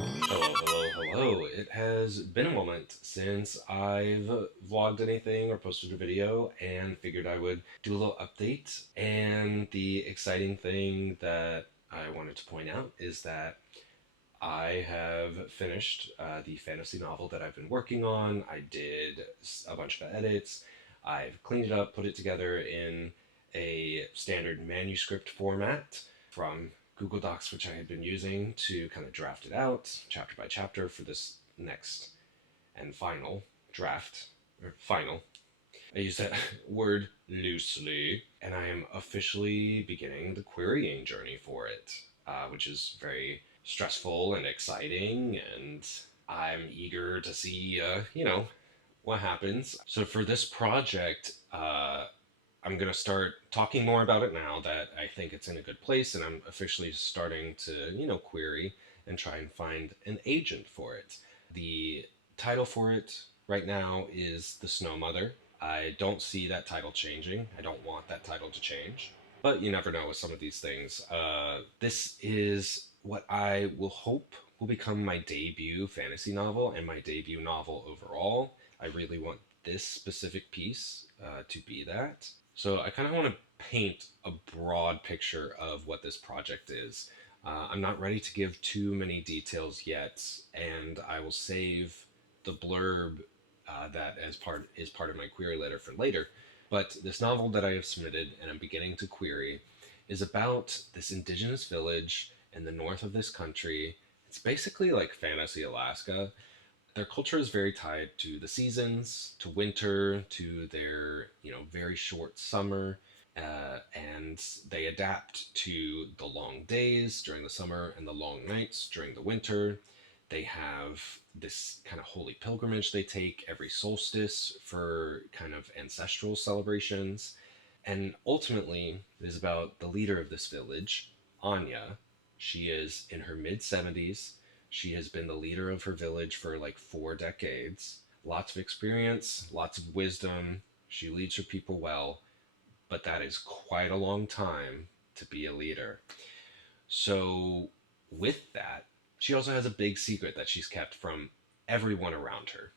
Hello, hello, hello. It has been a moment since I've vlogged anything or posted a video and figured I would do a little update. And the exciting thing that I wanted to point out is that I have finished the fantasy novel that I've been working on. I did a bunch of edits. I've cleaned it up, put it together in a standard manuscript format from Google Docs, which I had been using to kind of draft it out chapter by chapter for this next and final draft, or final. I use that word loosely, and I am officially beginning the querying journey for it, which is very stressful and exciting, and I'm eager to see, what happens. So for this project, I'm going to start talking more about it now that I think it's in a good place, and I'm officially starting to, query and try and find an agent for it. The title for it right now is The Snow Mother. I don't see that title changing. I don't want that title to change. But you never know with some of these things. This is what I will hope will become my debut fantasy novel and my debut novel overall. I really want this specific piece to be that. So I kind of want to paint a broad picture of what this project is. I'm not ready to give too many details yet, and I will save the blurb that as part is part of my query letter for later. But this novel that I have submitted and I'm beginning to query is about this indigenous village in the north of this country. It's basically like fantasy Alaska. Their culture is very tied to the seasons, to winter, to their very short summer, and they adapt to the long days during the summer and the long nights during the winter. They have this kind of holy pilgrimage they take every solstice for kind of ancestral celebrations. And ultimately, it is about the leader of this village, Anya. She is in her mid 70s. She has been the leader of her village for like 4 decades. Lots of experience, lots of wisdom. She leads her people well, but that is quite a long time to be a leader. So, with that, she also has a big secret that she's kept from everyone around her,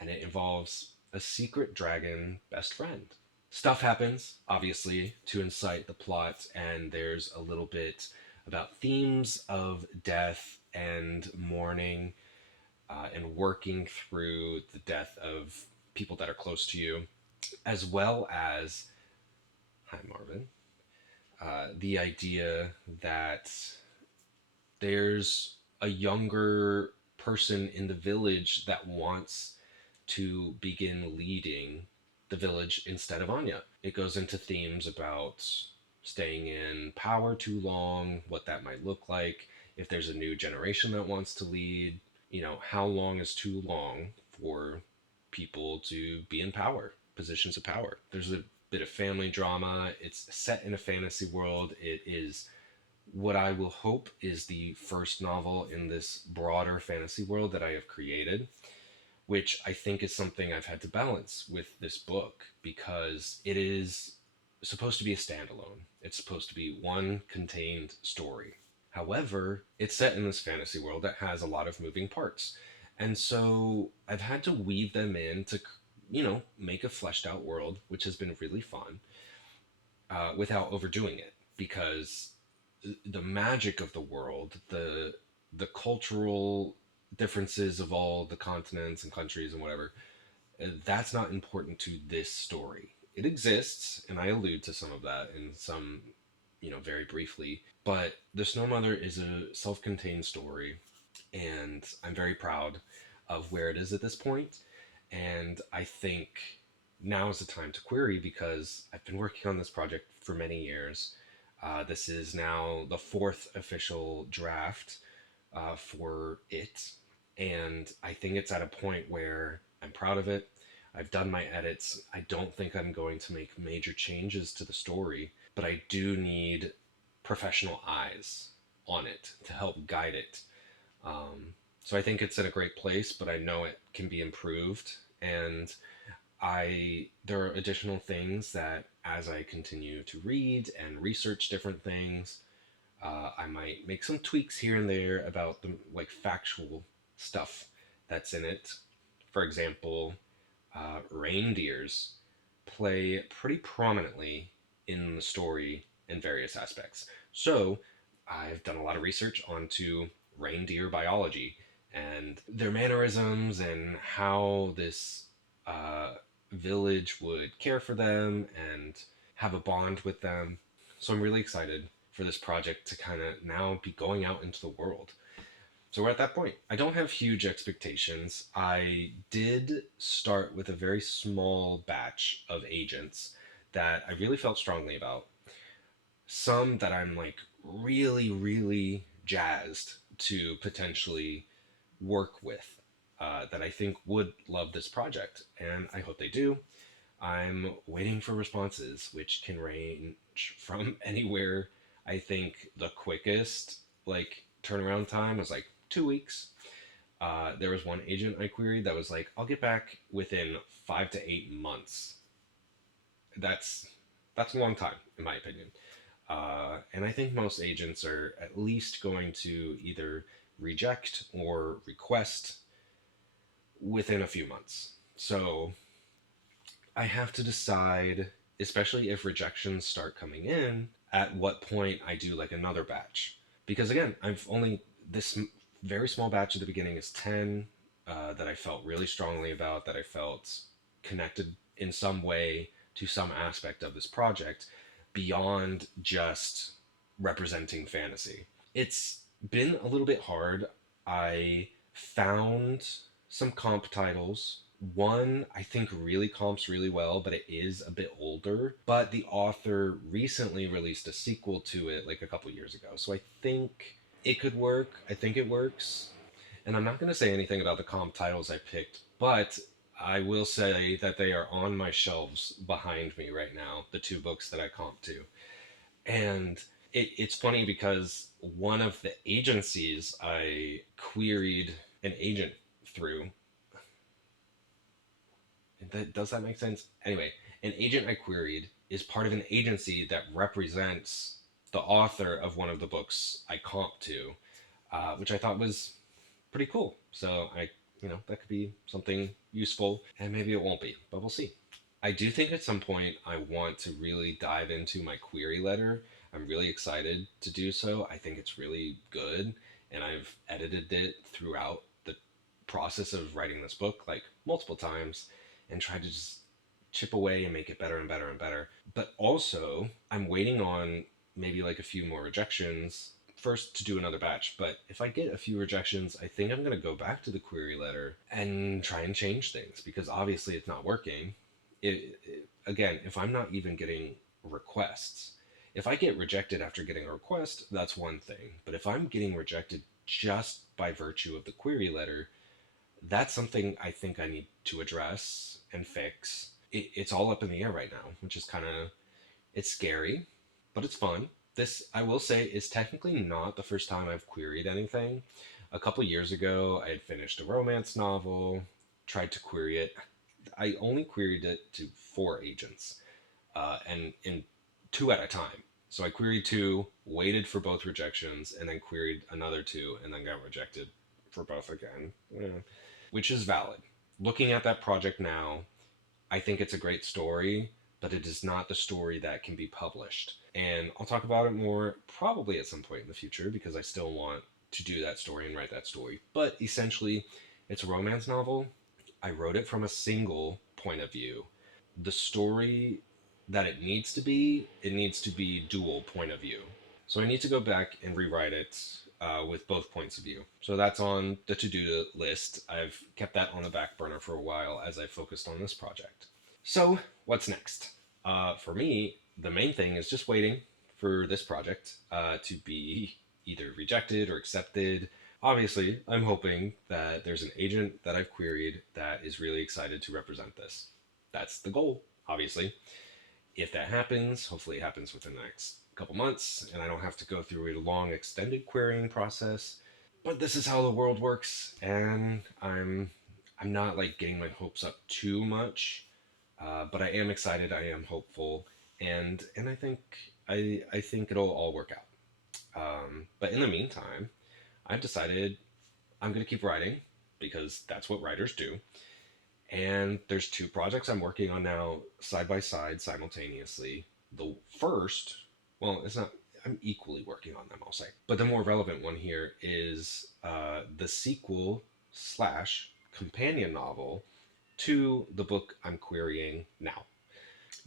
and it involves a secret dragon best friend. Stuff happens, obviously, to incite the plot, and there's a little bit about themes of death and mourning and working through the death of people that are close to you, as well as, hi Marvin, the idea that there's a younger person in the village that wants to begin leading the village instead of Anya. It goes into themes about staying in power too long, what that might look like, if there's a new generation that wants to lead, how long is too long for people to be in power, positions of power. There's a bit of family drama. It's set in a fantasy world. It is what I will hope is the first novel in this broader fantasy world that I have created, which I think is something I've had to balance with this book because it is supposed to be a standalone. It's supposed to be one contained story. However, it's set in this fantasy world that has a lot of moving parts. And so I've had to weave them in to, make a fleshed out world, which has been really fun, without overdoing it because the magic of the world, the cultural differences of all the continents and countries and whatever, that's not important to this story. It exists, and I allude to some of that in some, very briefly. But The Snow Mother is a self-contained story, and I'm very proud of where it is at this point. And I think now is the time to query because I've been working on this project for many years. This is now the fourth official draft for it. And I think it's at a point where I'm proud of it. I've done my edits. I don't think I'm going to make major changes to the story, but I do need professional eyes on it to help guide it. So I think it's in a great place, but I know it can be improved. And there are additional things that as I continue to read and research different things, I might make some tweaks here and there about the like factual stuff that's in it. For example, reindeers play pretty prominently in the story in various aspects. So I've done a lot of research onto reindeer biology and their mannerisms and how this uh, village would care for them and have a bond with them. So I'm really excited for this project to kind of now be going out into the world. So we're at that point. I don't have huge expectations. I did start with a very small batch of agents that I really felt strongly about. Some that I'm like really, really jazzed to potentially work with, that I think would love this project. And I hope they do. I'm waiting for responses, which can range from anywhere. I think the quickest like turnaround time was like 2 weeks. There was one agent I queried that was like, I'll get back within 5 to 8 months. That's that's a long time, in my opinion. And I think most agents are at least going to either reject or request within a few months. So I have to decide, especially if rejections start coming in, at what point I do like another batch. Because again, I've only this very small batch at the beginning is 10 that I felt really strongly about, that I felt connected in some way to some aspect of this project beyond just representing fantasy. It's been a little bit hard. I found some comp titles. One I think really comps really well, but it is a bit older. But the author recently released a sequel to it like a couple years ago. So I think it could work. I think it works. And I'm not going to say anything about the comp titles I picked, but I will say that they are on my shelves behind me right now, the two books that I comp to. And it's funny because one of the agencies I queried an agent through, does that make sense? Anyway, an agent I queried is part of an agency that represents the author of one of the books I comp to, which I thought was pretty cool. So that could be something useful, and maybe it won't be, but we'll see. I do think at some point I want to really dive into my query letter. I'm really excited to do so. I think it's really good, and I've edited it throughout the process of writing this book like multiple times and tried to just chip away and make it better and better and better. But also, I'm waiting on maybe like a few more rejections first to do another batch. But if I get a few rejections, I think I'm going to go back to the query letter and try and change things, because obviously it's not working. Again, if I'm not even getting requests, if I get rejected after getting a request, that's one thing. But if I'm getting rejected just by virtue of the query letter, that's something I think I need to address and fix. It's all up in the air right now, which is kind of, it's scary, but it's fun. This, I will say, is technically not the first time I've queried anything. A couple years ago, I had finished a romance novel, tried to query it. I only queried it to 4 agents, and in 2 at a time. So I queried 2, waited for both rejections, and then queried another 2, and then got rejected for both again, which is valid. Looking at that project now, I think it's a great story, but it is not the story that can be published. And I'll talk about it more probably at some point in the future, because I still want to do that story and write that story. But essentially, it's a romance novel. I wrote it from a single point of view. The story that it needs to be dual point of view. So I need to go back and rewrite it with both points of view. So that's on the to-do list. I've kept that on the back burner for a while as I focused on this project. So what's next? For me, the main thing is just waiting for this project to be either rejected or accepted. Obviously, I'm hoping that there's an agent that I've queried that is really excited to represent this. That's the goal, obviously. If that happens, hopefully it happens within the next couple months, and I don't have to go through a long extended querying process. But this is how the world works, and I'm not like getting my hopes up too much, but I am excited. I am hopeful, and I think it'll all work out. But in the meantime, I've decided I'm going to keep writing because that's what writers do. And there's two projects I'm working on now, side by side, simultaneously. The first, well, it's not, I'm equally working on them, I'll say. But the more relevant one here is the sequel slash companion novel to the book I'm querying now.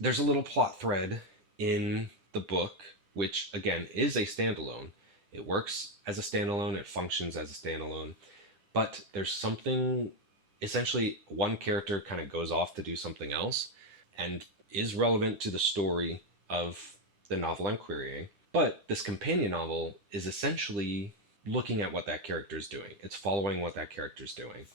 There's a little plot thread in the book, which again is a standalone. It works as a standalone, it functions as a standalone, but there's something, essentially one character kind of goes off to do something else and is relevant to the story of the novel I'm querying. But this companion novel is essentially looking at what that character is doing. It's following what that character is doing.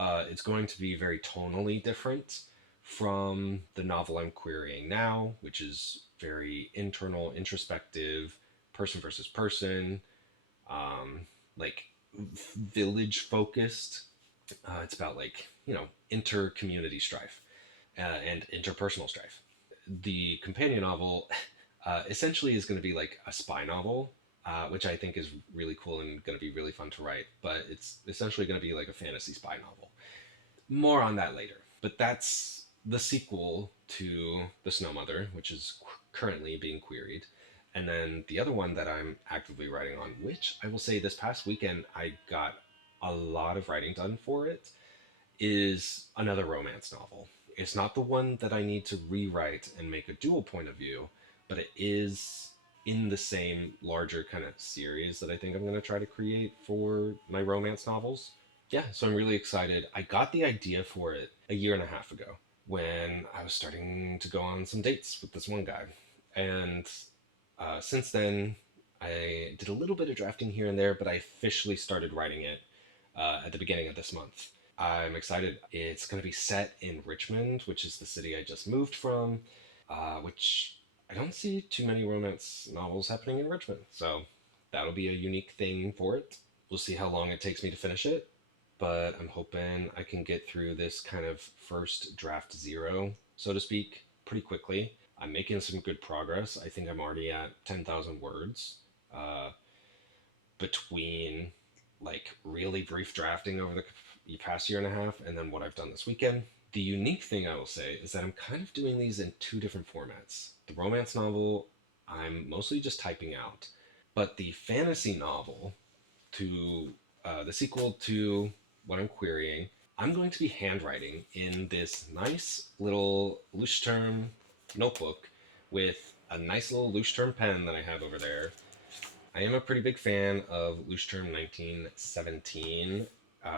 It's going to be very tonally different from the novel I'm querying now, which is very internal, introspective, person versus person, like village focused. It's about like, inter community strife and interpersonal strife. The companion novel essentially is going to be like a spy novel, which I think is really cool and going to be really fun to write. But it's essentially going to be like a fantasy spy novel. More on that later. But that's the sequel to The Snow Mother, which is currently being queried. And then the other one that I'm actively writing on, which I will say this past weekend I got a lot of writing done for it, is another romance novel. It's not the one that I need to rewrite and make a dual point of view, but it is in the same larger kind of series that I think I'm going to try to create for my romance novels. Yeah, so I'm really excited. I got the idea for it a year and a half ago when I was starting to go on some dates with this one guy. And since then, I did a little bit of drafting here and there, but I officially started writing it at the beginning of this month. I'm excited. It's going to be set in Richmond, which is the city I just moved from, which I don't see too many romance novels happening in Richmond. So that'll be a unique thing for it. We'll see how long it takes me to finish it, but I'm hoping I can get through this kind of first draft zero, so to speak, pretty quickly. I'm making some good progress. I think I'm already at 10,000 words uh, between like really brief drafting over the past year and a half and then what I've done this weekend. The unique thing I will say is that I'm kind of doing these in two different formats. The romance novel, I'm mostly just typing out, but the fantasy novel, to the sequel to what I'm querying, I'm going to be handwriting in this nice little Leuchtturm notebook with a nice little Leuchtturm pen that I have over there. I am a pretty big fan of Leuchtturm 1917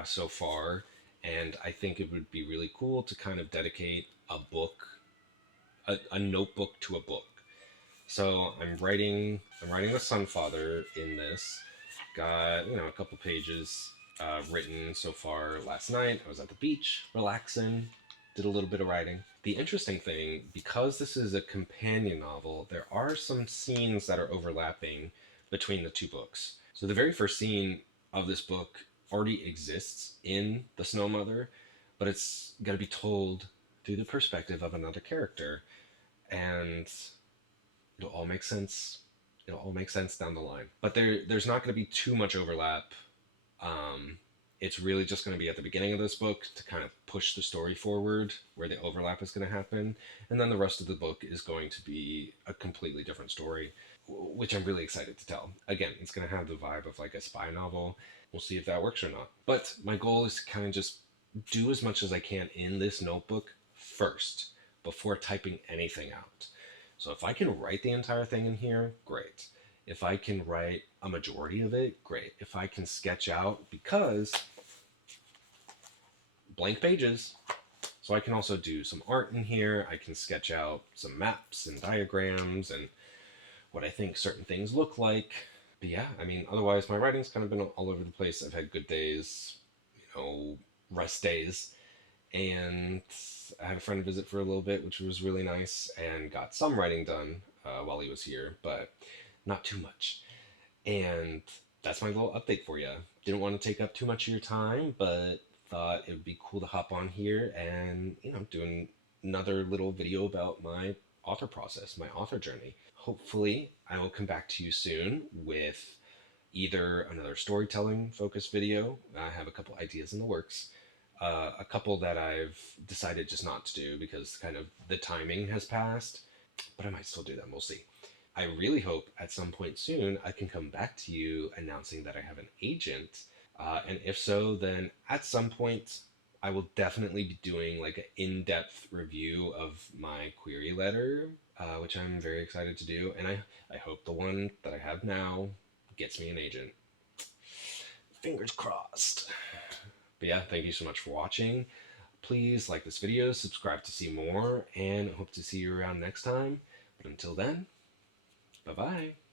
so far, and I think it would be really cool to kind of dedicate a book, a notebook to a book. So I'm writing the Sunfather in this. Got, a couple pages written so far last night. I was at the beach, relaxing, did a little bit of writing. The interesting thing, because this is a companion novel, there are some scenes that are overlapping between the two books. So the very first scene of this book already exists in The Snow Mother, but it's got to be told through the perspective of another character. And it'll all make sense. It'll all make sense down the line. But there's not going to be too much overlap. It's really just going to be at the beginning of this book to kind of push the story forward where the overlap is going to happen. And then the rest of the book is going to be a completely different story, which I'm really excited to tell. Again, it's going to have the vibe of like a spy novel. We'll see if that works or not. But my goal is to kind of just do as much as I can in this notebook first before typing anything out. So if I can write the entire thing in here, great. If I can write a majority of it, great. If I can sketch out, because blank pages, so I can also do some art in here. I can sketch out some maps and diagrams and what I think certain things look like. But yeah, I mean, otherwise my writing's kind of been all over the place. I've had good days, rest days. And I had a friend visit for a little bit, which was really nice, and got some writing done while he was here, but not too much. And that's my little update for you. Didn't want to take up too much of your time, but thought it would be cool to hop on here and, do another little video about my author process, my author journey. Hopefully, I will come back to you soon with either another storytelling focused video. I have a couple ideas in the works. A couple that I've decided just not to do because kind of the timing has passed, but I might still do them. We'll see. I really hope at some point soon I can come back to you announcing that I have an agent. And if so, then at some point I will definitely be doing like an in-depth review of my query letter, which I'm very excited to do. And I hope the one that I have now gets me an agent. Fingers crossed. But yeah, thank you so much for watching. Please like this video, subscribe to see more, and hope to see you around next time. But until then, bye-bye.